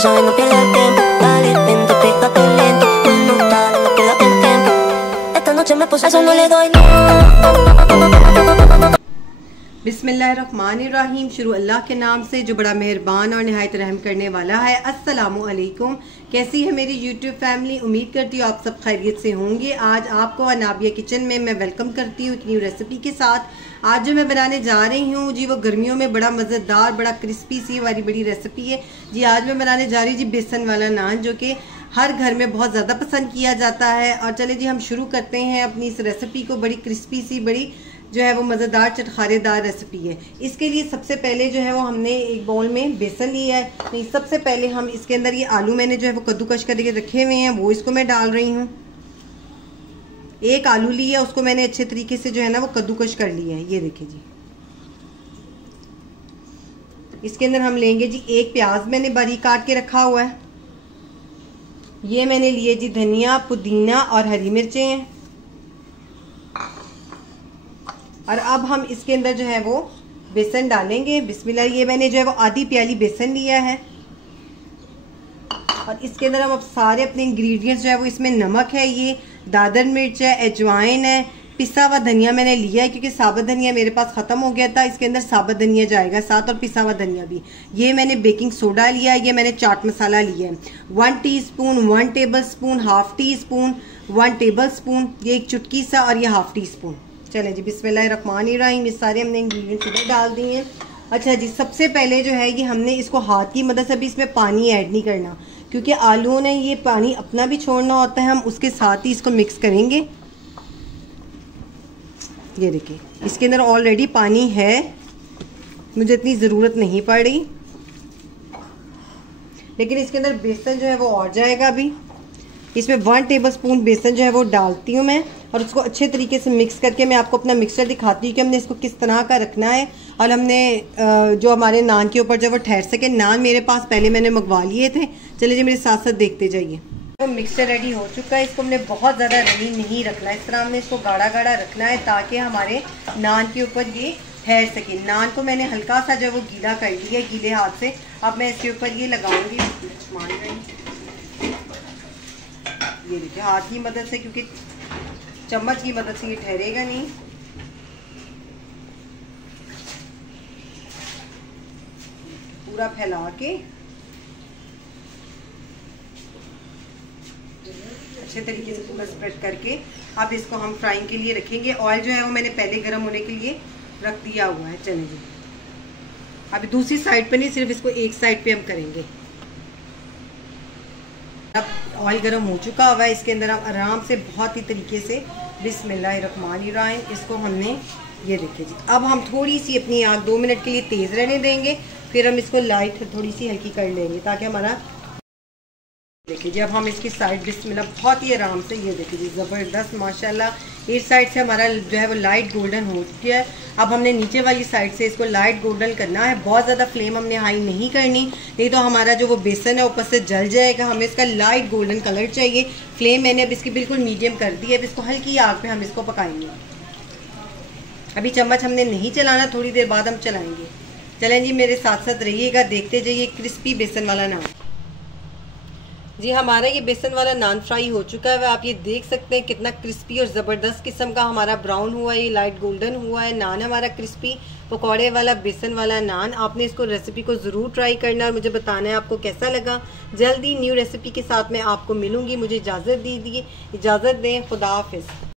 sabes, no pierdas el tiempo. Dale, vente, pégate lento. No, dale, no pierdas el tiempo. Esta noche me puse, eso no le doy. बिस्मिल्लाहिर्रहमानिर्रहीम। शुरू अल्लाह के नाम से जो बड़ा मेहरबान और निहायत रहम करने वाला है। अस्सलामु अलैकुम। कैसी है मेरी यूट्यूब फैमिली? उम्मीद करती हूँ आप सब खैरियत से होंगे। आज आपको अनाबिया किचन में मैं वेलकम करती हूँ एक न्यू रेसिपी के साथ। आज जो मैं बनाने जा रही हूँ जी वो गर्मियों में बड़ा मज़ेदार बड़ा क्रिस्पी सी वाली बड़ी रेसिपी है जी। आज मैं बनाने जा रही हूँ जी बेसन वाला नान, जो कि हर घर में बहुत ज़्यादा पसंद किया जाता है। और चले जी हम शुरू करते हैं अपनी इस रेसिपी को। बड़ी क्रिस्पी सी बड़ी जो है वो मज़ेदार चटखारेदार रेसिपी है। इसके लिए सबसे पहले जो है वो हमने एक बाउल में बेसन लिया है। नहीं, सबसे पहले हम इसके अंदर ये आलू मैंने जो है वो कद्दूकश करके रखे हुए हैं, वो इसको मैं डाल रही हूँ। एक आलू लिया, उसको मैंने अच्छे तरीके से जो है ना वो कद्दूकश कर लिया है। ये देखिए जी। इसके अंदर हम लेंगे जी एक प्याज मैंने बारीक काट के रखा हुआ है। ये मैंने लिए जी धनिया, पुदीना और हरी मिर्चें हैं। और अब हम इसके अंदर जो है वो बेसन डालेंगे। बिस्मिल्लाह। ये मैंने जो है वो आधी प्याली बेसन लिया है। और इसके अंदर हम अब सारे अपने इंग्रेडिएंट्स जो है वो, इसमें नमक है, ये दादर मिर्च है, अजवाइन है, पिसा हुआ धनिया मैंने लिया है क्योंकि साबुत धनिया मेरे पास ख़त्म हो गया था। इसके अंदर साबुत धनिया जाएगा साथ, और पिसा हुआ धनिया भी। ये मैंने बेकिंग सोडा लिया है, ये मैंने चाट मसाला लिया है 1 teaspoon, 1 table spoon, half tea spoon, 1 table spoon, ये एक चुटकी सा, और ये हाफ टी स्पून। चलें जी, बिस्मिल्लाहिर्रहमानिर्रहीम। ये सारे हमने इंग्रेडिएंट्स इधर डाल दिए हैं। अच्छा जी, सबसे पहले जो है ये हमने इसको हाथ की मदद से भी इसमें पानी ऐड नहीं करना, क्योंकि आलूओं ने ये पानी अपना भी छोड़ना होता है। हम उसके साथ ही इसको मिक्स करेंगे। ये देखिए, इसके अंदर ऑलरेडी पानी है, मुझे इतनी ज़रूरत नहीं पड़ रही, लेकिन इसके अंदर बेसन जो है वो और जाएगा अभी। इसमें 1 टेबल स्पून बेसन जो है वो डालती हूँ मैं, और उसको अच्छे तरीके से मिक्स करके मैं आपको अपना मिक्सचर दिखाती हूँ कि हमने इसको किस तरह का रखना है। और हमने जो हमारे नान के ऊपर जो वो ठहर सके। नान मेरे पास पहले मैंने मंगवा लिए थे। चलिए जी, मेरे साथ साथ देखते जाइए। तो मिक्सचर रेडी हो चुका है। इसको हमने बहुत ज़्यादा रनी नहीं रखना है, इस तरह हमने इसको गाढ़ा गाढ़ा रखना है ताकि हमारे नान के ऊपर ये ठहर सके। नान को मैंने हल्का सा जो वो गीला कर लिया गीले हाथ से। अब मैं इसके ऊपर ये लगाऊंगी। ये देखिए, हाथ की मदद से, क्योंकि चम्मच की मदद से ये ठहरेगा नहीं। पूरा फैला के अच्छे तरीके से पूरा स्प्रेड करके अब इसको हम फ्राइंग के लिए रखेंगे। ऑयल जो है वो मैंने पहले गर्म होने के लिए रख दिया हुआ है। चलिए, अभी दूसरी साइड पे नहीं, सिर्फ इसको एक साइड पे हम करेंगे। अब ऑयल गर्म हो चुका हुआ है। इसके अंदर हम आराम से बहुत ही तरीके से बिस्मिल्लाहिर्रहमानिर्रहीम इसको हमने, ये देखिए जी। अब हम थोड़ी सी अपनी आग 2 मिनट के लिए तेज़ रहने देंगे, फिर हम इसको लाइट थोड़ी सी हल्की कर लेंगे ताकि हमारा, देखिए जी। अब हम इसकी साइड बिस्मिल्लाह बहुत ही आराम से, ये देखिए जी, ज़बरदस्त माशाल्लाह। इस साइड से हमारा जो है वो लाइट गोल्डन हो चुका है। अब हमने नीचे वाली साइड से इसको लाइट गोल्डन करना है। बहुत ज़्यादा फ्लेम हमने हाई नहीं करनी, नहीं तो हमारा जो वो बेसन है ऊपर से जल जाएगा। हमें इसका लाइट गोल्डन कलर चाहिए। फ्लेम मैंने अब इसकी बिल्कुल मीडियम कर दी है। अब इसको हल्की आग पे हम इसको पकाएंगे। अभी चम्मच हमने नहीं चलाना, थोड़ी देर बाद हम चलाएंगे। चलें जी, मेरे साथ साथ रहिएगा, देखते जाइए क्रिस्पी बेसन वाला नान। जी, हमारा ये बेसन वाला नान फ्राई हो चुका है। आप ये देख सकते हैं कितना क्रिस्पी और ज़बरदस्त किस्म का हमारा ब्राउन हुआ है, ये लाइट गोल्डन हुआ है नान हमारा क्रिस्पी पकौड़े वाला बेसन वाला नान। आपने इसको रेसिपी को ज़रूर ट्राई करना और मुझे बताना है आपको कैसा लगा। जल्दी न्यू रेसिपी के साथ मैं आपको मिलूँगी। मुझे इजाज़त दीजिए, इजाज़त दें। खुदा हाफिज़।